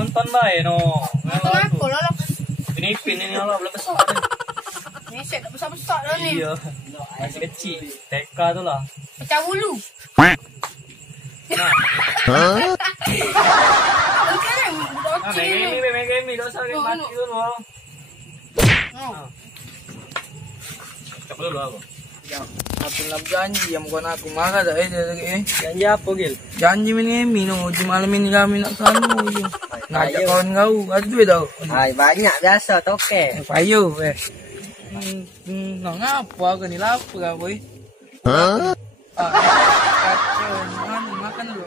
nonton bae no. Nonton apa lah? Pinipin ini Allah belum besar. Ini set tak besar-besar lah ni. Iya. Masih kecil. TK tu lah. Pecah bulu. Nah. Kan budak kecil ni. Megami dah usah mati tu loh. Tak perlu lah aku. Aku nak janji yang bukan aku marah dah Janji apa Gil? Janji ini no, malam ini kami nak sana je. Ngajak kawan kau, ada duit tau. Hai, banyak biasa toke. Payo nak ngapa aku ni lapar boy. Hah? Makan dulu.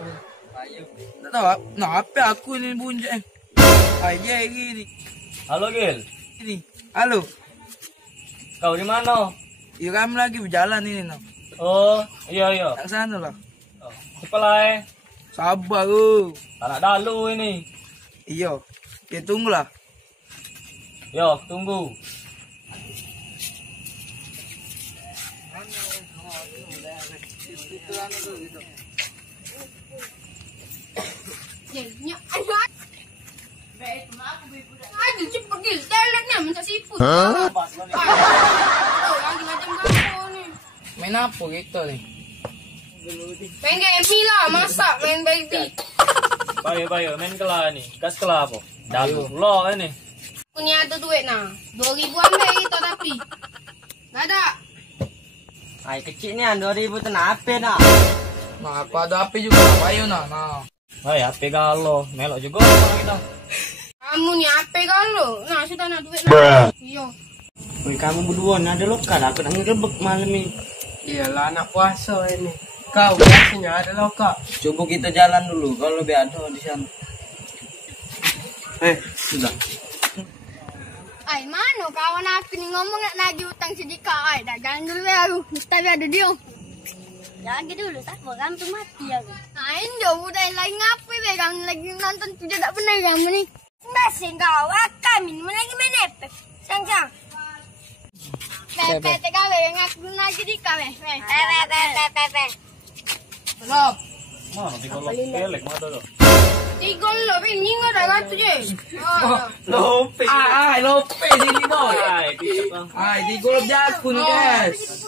Payo. Tak tahu nak apa aku ni bunyi. Aje gini. Halo Gil. Ini. Halo. Kau di mana? Ya kami lagi berjalan ini no. Oh, iya. Tak sana lah. Oh, sepelai. Sabar tu. Tak nak dalu ini. Iya. Kita tunggulah. Yo, tunggu. Nyak anak. Aduh cepat Gil. Telet ni minta siput. Lagi macam kau ni. Main apa kita ni? Main game lah. Masak main baby. Bayo, main kelah ni. Kas kelah apa? Dalu lo ini. Aku ni ada duit nah. 2,000 ambil kita tapi. Tak ada. Hai, kecil ni 2,000 tu nak apa nak? Nah, aku ada api juga. Payo nak. Nah. Hai, HP galo. Melok juga orang kita. Kamu ni apa kalau? Nah, sudah nak duit nak. Iya. Woi, kamu berdua nak ada lokal. Aku nak ngerebek malam ni. Iyalah anak puasa ini. Kau biasanya ada lokal. Coba kita jalan dulu. Kalau lebih ada di sana. Sudah. Ay, mana kawan aku ni ngomong nak nagih hutang sedikit. Ay, dah jangan dulu aku. Mesti ada dia. Jangan dulu, tak apa. Kamu tu mati aku. Nah, ini udah lagi ngapain be? Kamu lagi nonton video tak benar kamu ni. Masih kau, kami ni lagi main apa? Sang. Pepe, teka be, ngaku nagih di kami. Pepe. Stop. Mana di kolom pelek mana tu? Tigol lo, ini nggak ada gatu je. Lope. Lope sini boy. Hai, kita. Ay, di golop jaku ni guys.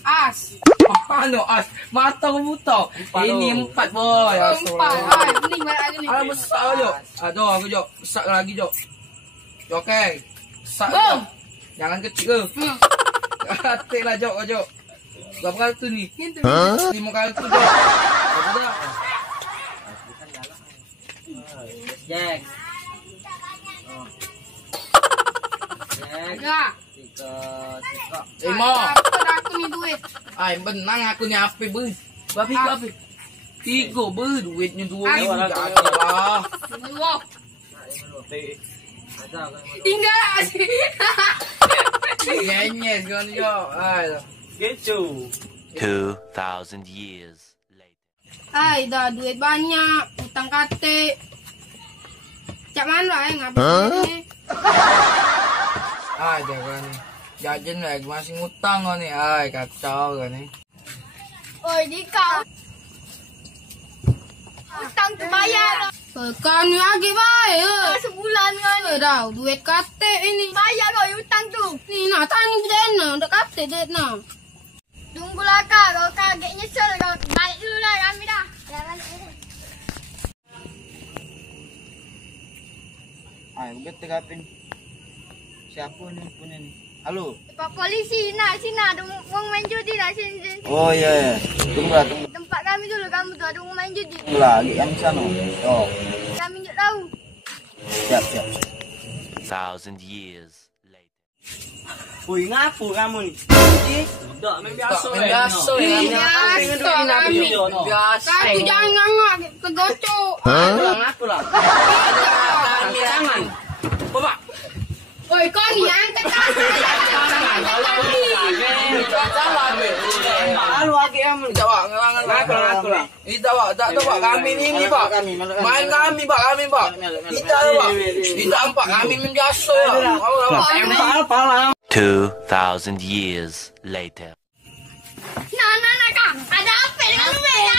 As. Ano as? Mata ko buta. Ini 4 boy. Empat. Ay, ini balik lagi ni. Alam besar jo. Aduh, aku jo. Besar lagi jo. Okey. Besar. Jangan kecil ke. Atik lah jo, jo. Berapa kali tu ni? 5 kali tu jo. Apa dah? Jack. Enggak. Tiga. 5. Apa dah aku ni duit? Ay, benang aku ni apa ber? Berapa? 3 ber duitnya 2 ribu. Ah. Dua. Tinggal asyik. Nyenyes kan jo. Ay. Kecu. 2,000 years later. Ay, dah duit banyak. Hutang kate. Cak mana ngapain ni? Ay, jangan ni. Jajan lagi masih ngutang kau ni. Ay, kacau kan ni. Oi, Dika. Hutang tu bayar. Kau ni lagi bayar. Sebulan kan. Dah, duit kate ini. Bayar kau hutang tu. Ni nak tani benda nak kate duit nak. Tunggulah kau. Kau kaget nyesel kau. Balik dulu lah kami dah. Dah balik dulu. Hai, begitu kapin. Siapa ni punya ni? Halo. Pak polisi nak sini ada orang main judi nak sini. Oh ya. Tunggu. Tempat kami dulu kamu tu ada orang main judi. Lagi yang sana. Oh. Kami tak tahu. Siap. 1,000 years later. Woi, ngapu kamu ni? Sudah, main biasa. Biasa kami. Biasa. Kau jangan ngangak kegocok. Ngapu lah. Jangan. Bapak. Oi, kau ni angkat kaki. Lalu lagi kamu. Jawab, ngaku lah. Ini jawab, tak tahu pak kami ni pak. Main kami pak. Kita pak. Kita empat kami biasa. 2,000 years later. Nah, kak. Ada apa dengan lu? Ayah.